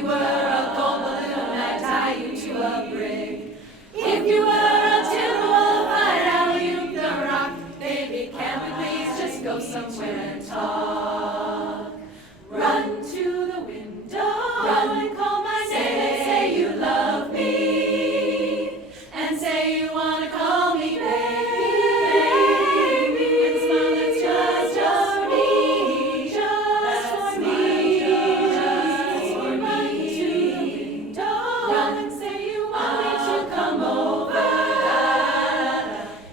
you were a gold balloon, I'd tie you to a brick. If you were a tin wolf, I'd alley-oop the rock. Baby, can't we please just go somewhere and talk? Run to the window, run and call my name, say you love me, and say you wanna call me baby, and smile, that's just for me, just for me, just for me. Run to the window, run and say you want me to come over.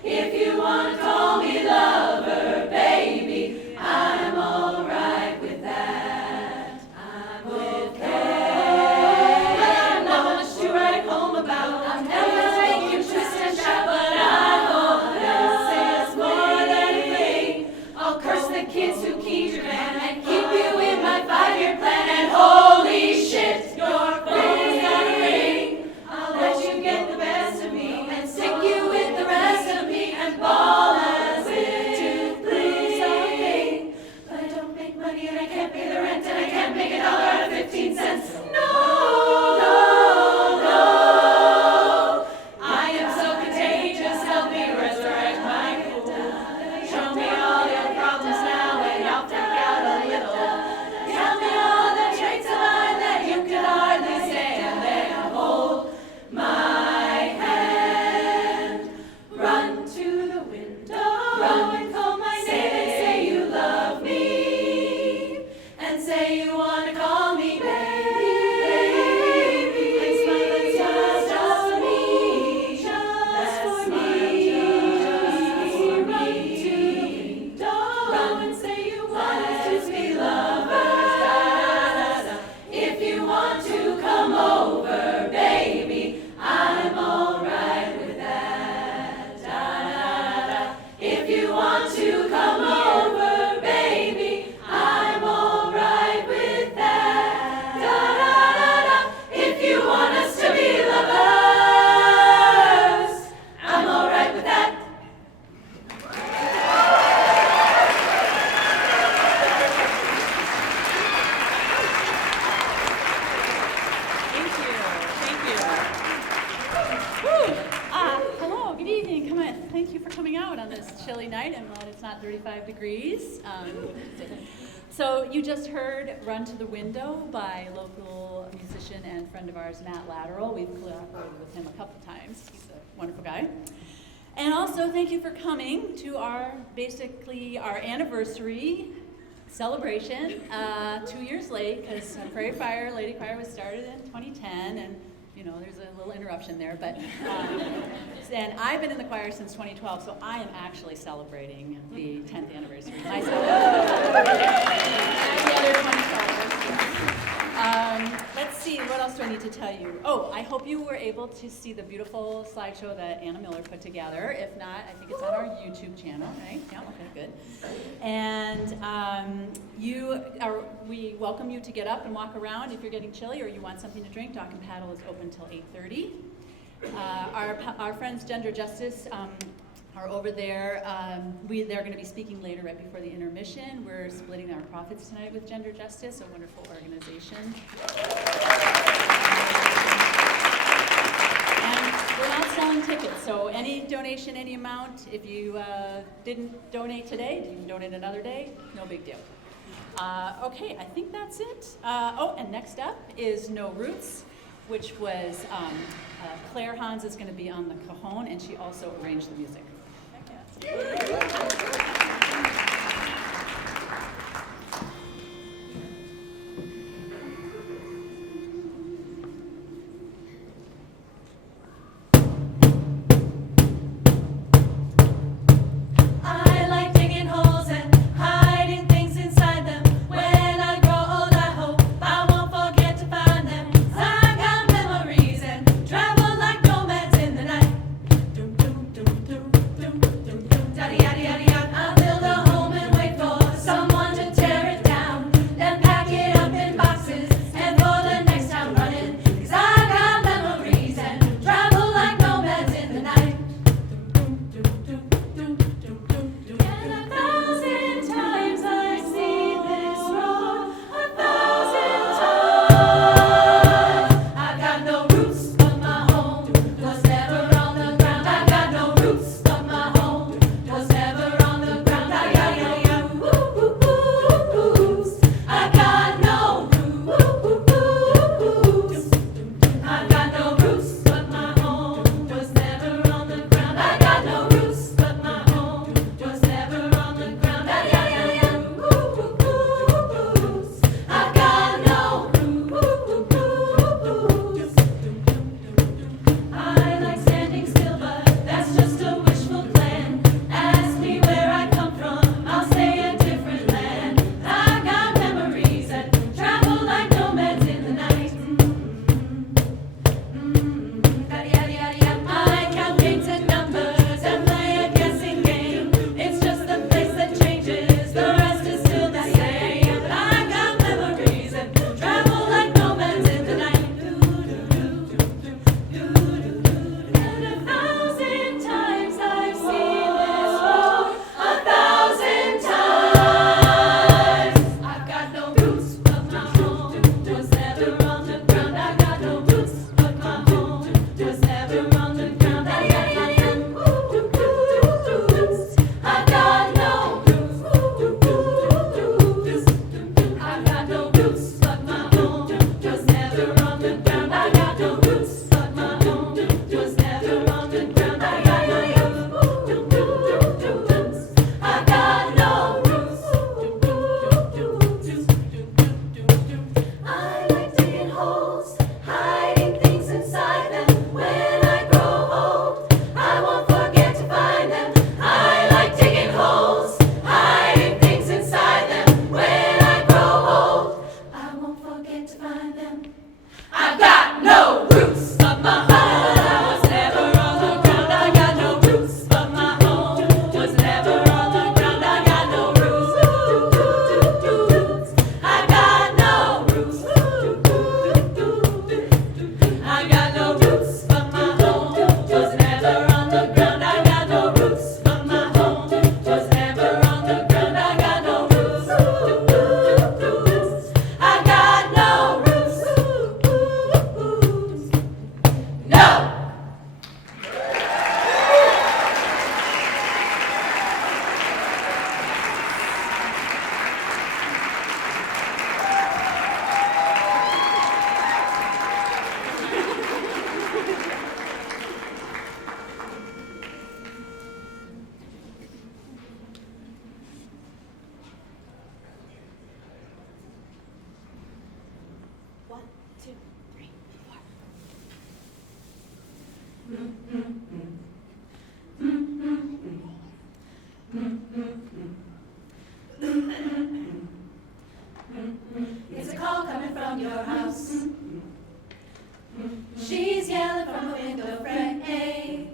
If you wanna call me lover, baby, I'm all right with that. I'm okay. But I'm not much to write home about. I'm never gonna make you twist and shout, but I hope this is more than a thing. I'll curse the kids who keyed your man and keep you in my 5-year plan. And holy shit, your phone's gonna ring. I'll let you get the best of me and stick you with the rest of me and ball as if to please a king. But I don't make money and I can't pay the rent and I can't make $1 out of 15 cents. No, no, no. I am so contagious, help me resurrect my cool. Show me all your problems now and I'll freak out a little. Tell me all the traits of mine that you can hardly say and then hold my hand. Run to the window, run and call my name and say you love me, and say you wanna call me baby, and smile, that's just for me, just for me, just for me. Run to the window, run and say you want us to be lovers. If you want to come over, baby, I'm all right with that. Da-da-da. If you want to come over, baby, I'm all right with that. Da-da-da-da. If you want us to be lovers, I'm all right with that. Thank you. Woo. Hello, good evening. Come on. Thank you for coming out on this chilly night. I'm glad it's not 35 degrees. So you just heard Run to the Window by local musician and friend of ours, Matt Lateral. We've collaborated with him a couple times. He's a wonderful guy. And also thank you for coming to our anniversary celebration, 2 years late, because Prairie Fire, Lady Choir was started in 2010, and there's a little interruption there, but and I've been in the choir since 2012, so I am actually celebrating the 10th anniversary myself. And the other 20 choirs. Let's see, what else do I need to tell you? Oh, I hope you were able to see the beautiful slideshow that Anna Miller put together. If not, I think it's on our YouTube channel, right? Yeah, okay, good. And we welcome you to get up and walk around if you're getting chilly or you want something to drink. Dock and Paddle is open till 8:30. Our friends Gender Justice are over there. They're going to be speaking later, right before the intermission. We're splitting our profits tonight with Gender Justice, a wonderful organization. And we're not selling tickets, so any donation, any amount, if you didn't donate today, you can donate another day, no big deal. Okay, I think that's it. And next up is No Roots, which was Claire Hans is going to be on the cajon, and she also arranged the music. I like digging holes and hiding things inside them. When I grow old, I hope I won't forget to find them. 'Cause I got memories and travel like nomads in the night. Doom, doom, doom, doom, doom, doom, doom, da 2, 3, 4. It's a call coming from your house. She's yelling from the window frame.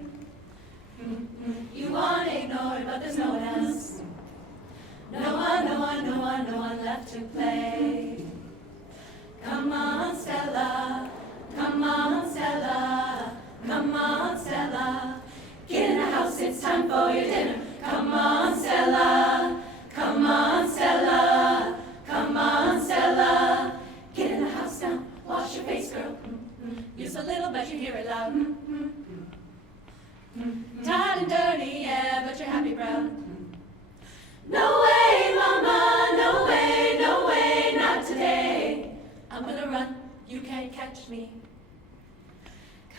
You want to ignore it, but there's no one else. No one left to play. Come on, Stella. Come on, Stella. Come on, Stella. Get in the house, it's time for your dinner. Come on, Stella. Come on, Stella. Come on, Stella. Get in the house now. Wash your face, girl. You're so little, but you hear it loud. Tired and dirty, yeah, but you're happy, proud. No way, mama, no way, not today. I'm gonna run, you can't catch me.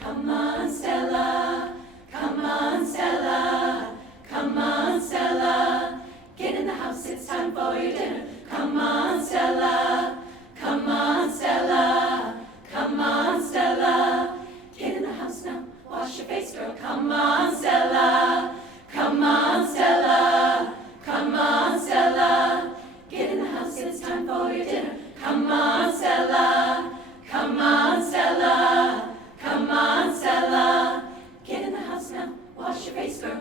Come on, Stella, come on, Stella, come on, Stella. Get in the house, it's time for your dinner. Come on, Stella, come on, Stella, come on, Stella. Get in the house now, wash your face, girl. Come on, Stella, come on, Stella, come on, Stella. Get in the house, it's time for your dinner. Come on, Stella, come on, Stella, come on, Stella. Get in the house now, wash your face, girl.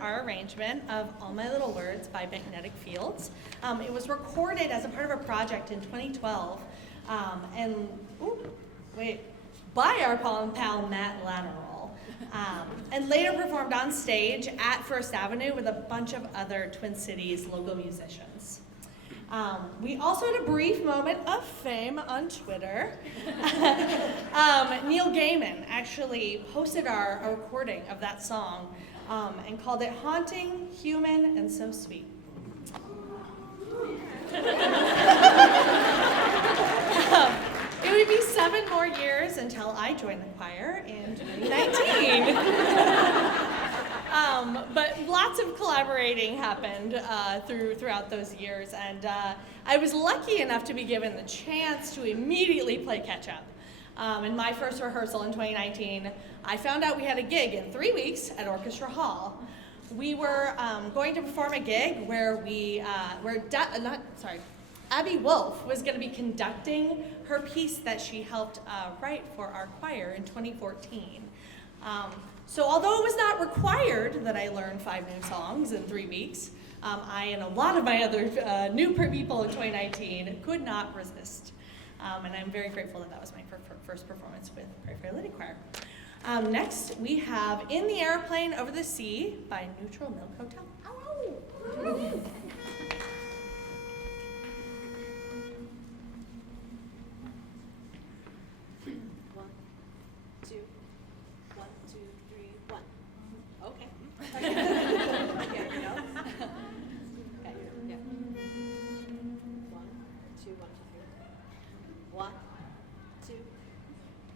Arrangement of All My Little Words by Magnetic Fields. It was recorded as a part of a project in 2012 by our pal Matt Lateral. And later performed on stage at First Avenue with a bunch of other Twin Cities local musicians. We also had a brief moment of fame on Twitter. Neil Gaiman actually posted our recording of that song and called it haunting, human, and so sweet. It would be 7 more years until I joined the choir in 2019. But lots of collaborating happened throughout those years, and I was lucky enough to be given the chance to immediately play catch-up. In my first rehearsal in 2019, I found out we had a gig in 3 weeks at Orchestra Hall. We were going to perform a gig where Abby Wolf was going to be conducting her piece that she helped write for our choir in 2014. So although it was not required that I learn 5 new songs in 3 weeks, I and a lot of my other new people in 2019 could not resist. And I'm very grateful that was my first performance with Prairie Lady Choir. Next, we have In the Airplane Over the Sea by Neutral Milk Hotel. Ow!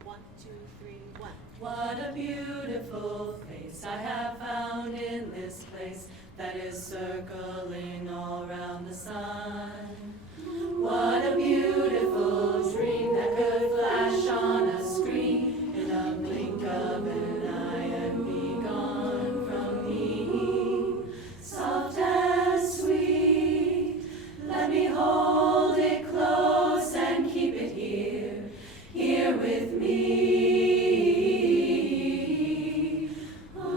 1, 2, 3, 1. What a beautiful face I have found in this place that is circling all around the sun. What a beautiful dream that could flash on a screen in a blink of an eye and be gone from me. Soft and sweet, let me hold it close and keep it here, here with me. Oh,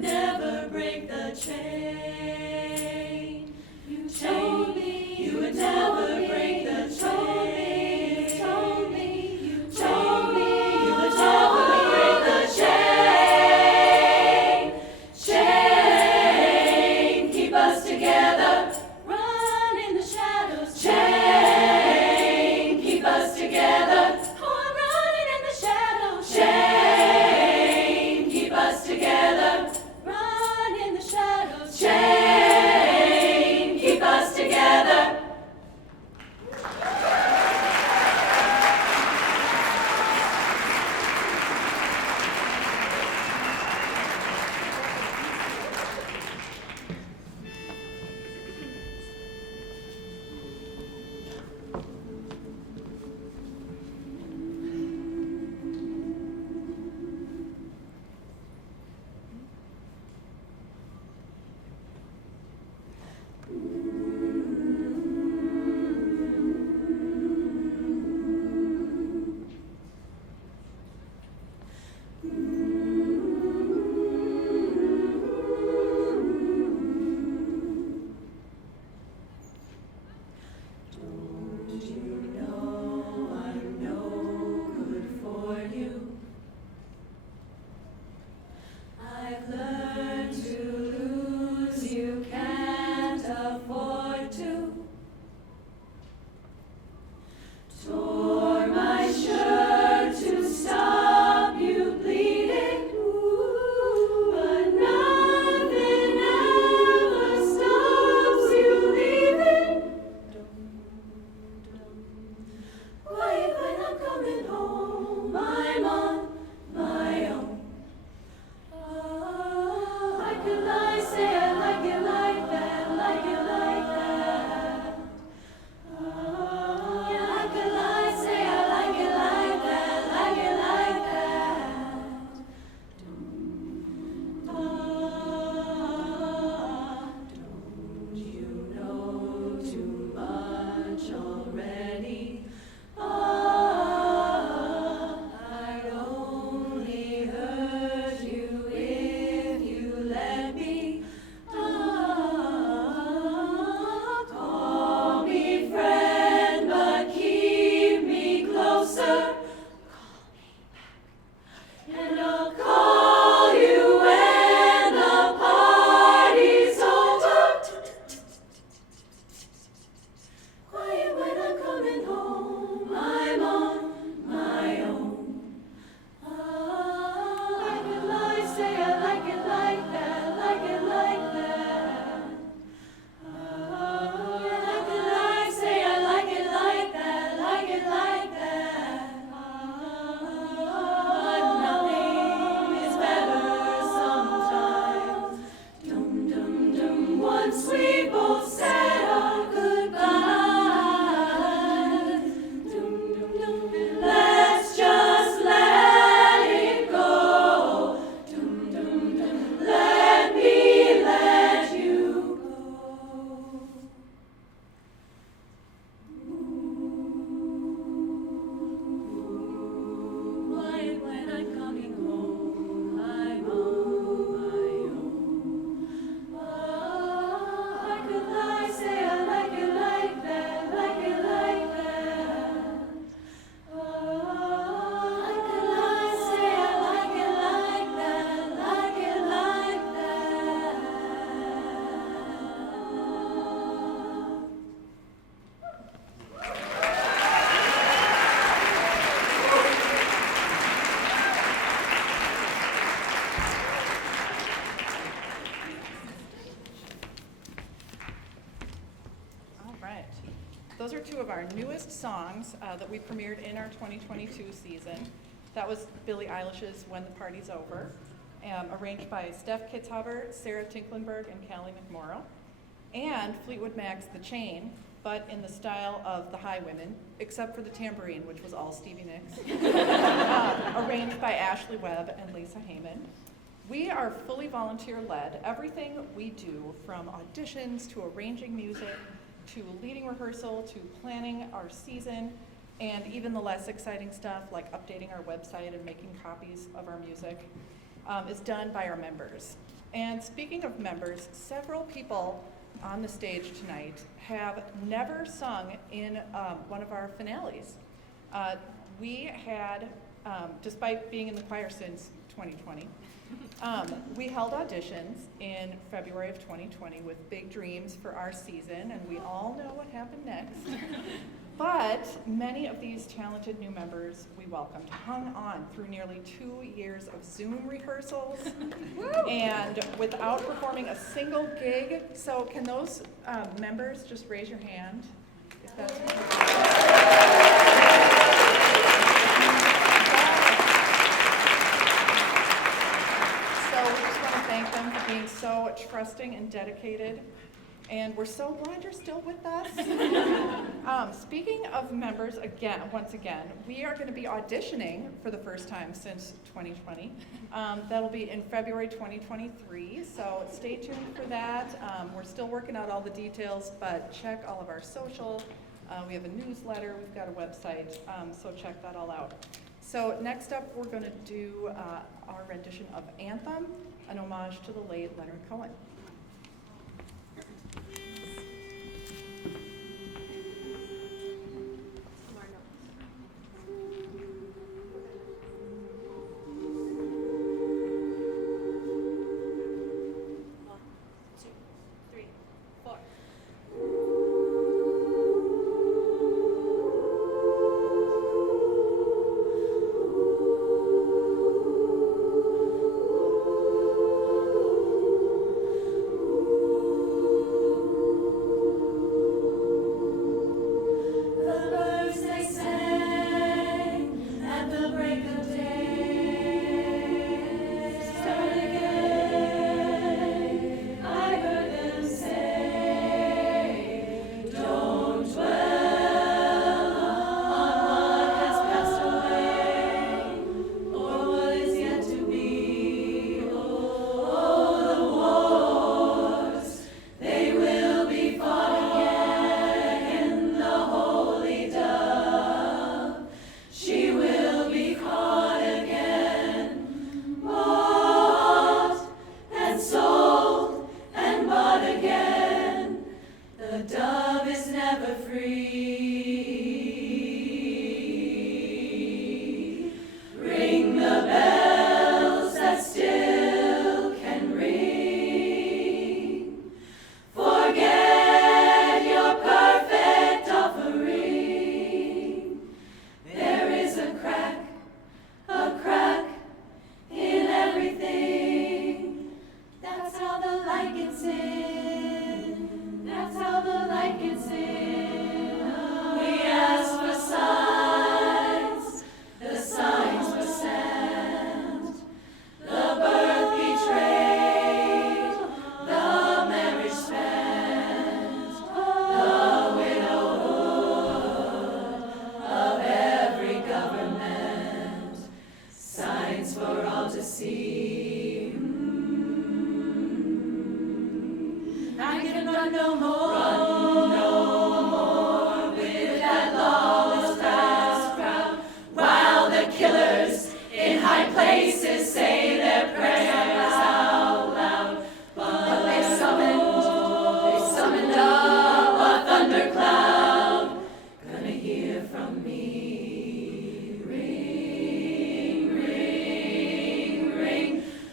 would never break the chain. You told me you would never break the chain. You told me you would never break the chain. Chain, keep us together. Run in the shadows. Chain, keep us together. Oh, I'm running in the shadows. Chain, keep us together. Run in the shadows. Chain, keep us together. Don't you know I'm no good for you? I've learned to lose, you can't afford to. Tore my shirt to stop you bleeding. But nothing ever stops you leaving. Quiet when I'm coming home, I'm on my own. I could lie, say I like it like that, like it like that. Yeah, I could lie, say I like it like that, like it like that. Don't you know too much already? I'd only hurt you if you let me. Call me friend, but keep me closer. And I'll call you when the party's over. Quiet when I'm coming home, I'm on my own. I could lie, say I like it like that, like it like that. Yeah, I could lie, say I like it like that, like it like that. But nothing is better sometimes. Dum dum dum. Once we both said our goodbyes. Dum dum dum. Let's just let it go. Dum dum dum. Let me let you go. Quiet when I'm coming home, I'm on my own. I could lie, say I like it like that, like it like that. I could lie, say I like it like that, like it like that. All right. Those are two of our newest songs that we premiered in our 2022 season. That was Billie Eilish's When the Party's Over, arranged by Steph Kitzhaber, Sarah Tinklenberg, and Callie McMorrow. And Fleetwood Mac's The Chain, but in the style of the Highwomen, except for the tambourine, which was all Stevie Nicks, arranged by Ashley Webb and Lisa Heyman. We are fully volunteer-led. Everything we do, from auditions to arranging music, to leading rehearsal, to planning our season, and even the less exciting stuff like updating our website and making copies of our music, is done by our members. And speaking of members, several people on the stage tonight have never sung in one of our finales. We had, despite being in the choir since 2020, we held auditions in February of 2020 with big dreams for our season, and we all know what happened next. But many of these talented new members we welcomed hung on through nearly 2 years of Zoom rehearsals and without performing a single gig. So can those members just raise your hand? If that's So we just want to thank them for being so trusting and dedicated. And we're so glad you're still with us. Speaking of members, once again, we are going to be auditioning for the first time since 2020. That'll be in February 2023, so stay tuned for that. We're still working out all the details, but check all of our social. We have a newsletter, we've got a website, so check that all out. So next up, we're going to do our rendition of Anthem, an homage to the late Leonard Cohen.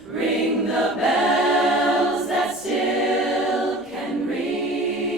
Ring the bells that still can ring.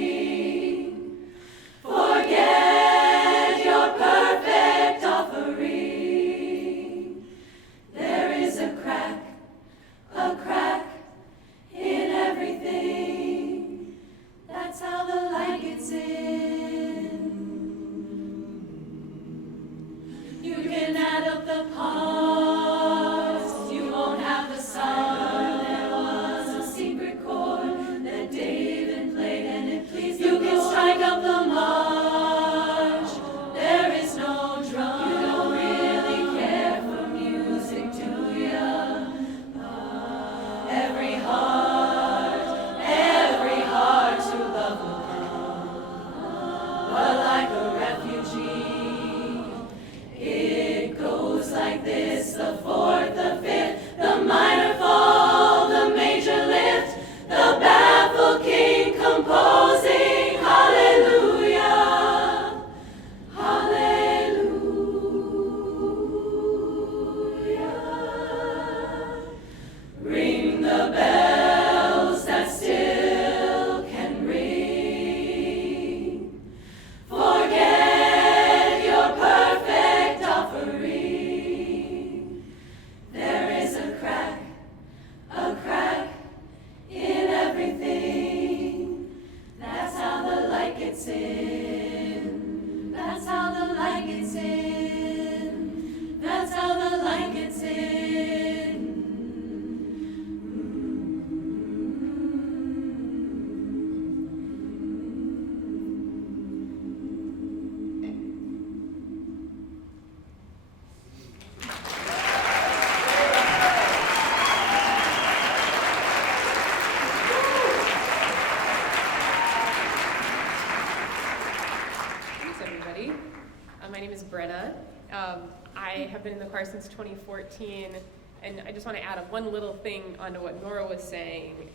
I have been in the choir since 2014, and I just want to add one little thing onto what Nora was saying.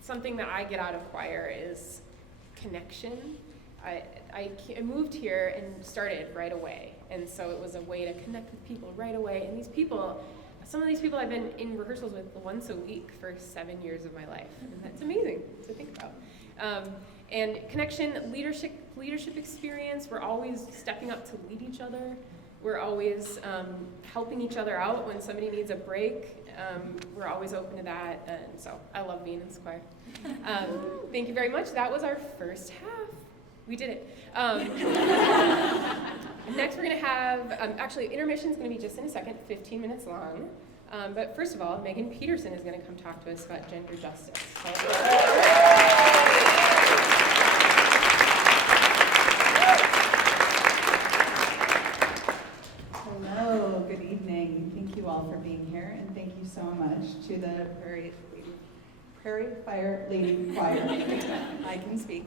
Something that I get out of choir is connection. I moved here and started right away, and so it was a way to connect with people right away. And these people, some of these people I've been in rehearsals with once a week for 7 years of my life, and that's amazing to think about. And connection, leadership experience, we're always stepping up to lead each other. We're always helping each other out when somebody needs a break. We're always open to that, and so I love being in this choir. Thank you very much. That was our first half. We did it. Next, we're going to have, actually, intermission is going to be just in a second, 15 minutes long. But first of all, Megan Peterson is going to come talk to us about gender justice. Hello, good evening. Thank you all for being here, and thank you so much to the Prairie Fire Lady Choir. I can speak.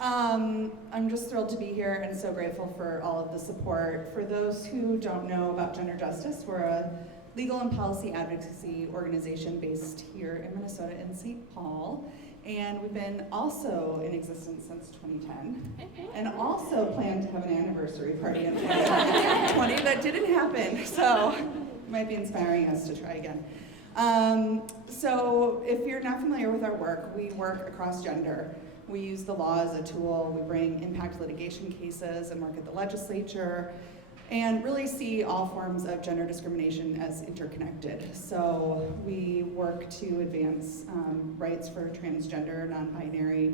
I'm just thrilled to be here and so grateful for all of the support. For those who don't know about gender justice, we're a legal and policy advocacy organization based here in Minnesota in St. Paul. And we've been also in existence since 2010, and also plan to have an anniversary party in 2020 that didn't happen, so it might be inspiring us to try again. So if you're not familiar with our work, we work across gender. We use the law as a tool. We bring impact litigation cases and work at the legislature, and really see all forms of gender discrimination as interconnected. So we work to advance rights for transgender, non-binary,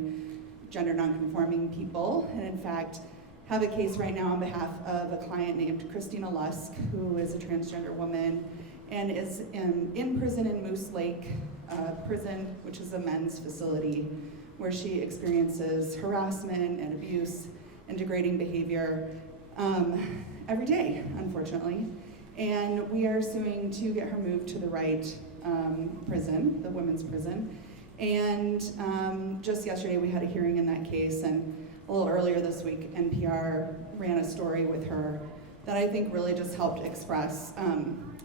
gender non-conforming people, and in fact, have a case right now on behalf of a client named Christina Lusk, who is a transgender woman and is in prison in Moose Lake Prison, which is a men's facility, where she experiences harassment and abuse and degrading behavior every day, unfortunately. And we are suing to get her moved to the right prison, the women's prison. And just yesterday we had a hearing in that case, and a little earlier this week, NPR ran a story with her that I think really just helped express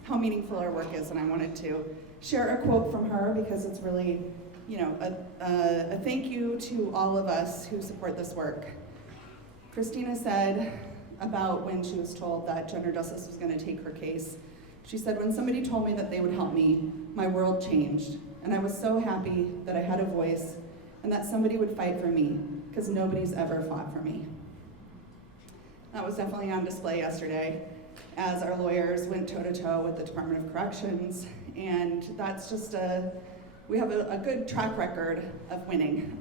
how meaningful our work is, and I wanted to share a quote from her because it's really, a thank you to all of us who support this work. Christina said about when she was told that gender justice was going to take her case, she said, "When somebody told me that they would help me, my world changed, and I was so happy that I had a voice and that somebody would fight for me, because nobody's ever fought for me." That was definitely on display yesterday as our lawyers went toe-to-toe with the Department of Corrections, and that's just we have a good track record of winning.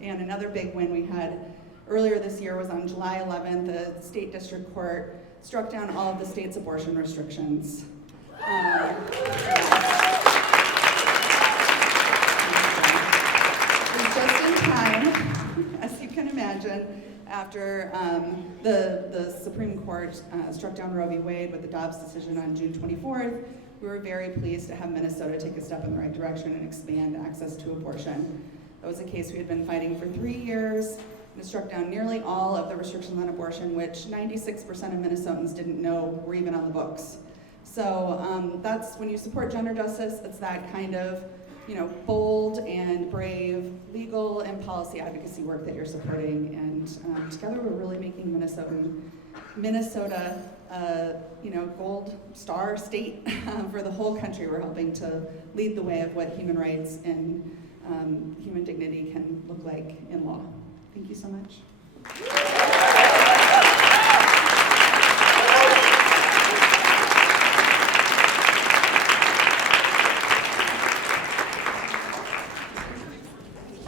And another big win we had earlier this year was on July 11th, the state district court struck down all of the state's abortion restrictions. It was just in time, as you can imagine, after the Supreme Court struck down Roe v. Wade with the Dobbs decision on June 24th. We were very pleased to have Minnesota take a step in the right direction and expand access to abortion. That was a case we had been fighting for 3 years, and it struck down nearly all of the restrictions on abortion, which 96% of Minnesotans didn't know were even on the books. So that's when you support gender justice, it's that kind of bold and brave legal and policy advocacy work that you're supporting, and together we're really making Minnesota gold star state for the whole country. We're helping to lead the way of what human rights and human dignity can look like in law. Thank you so much.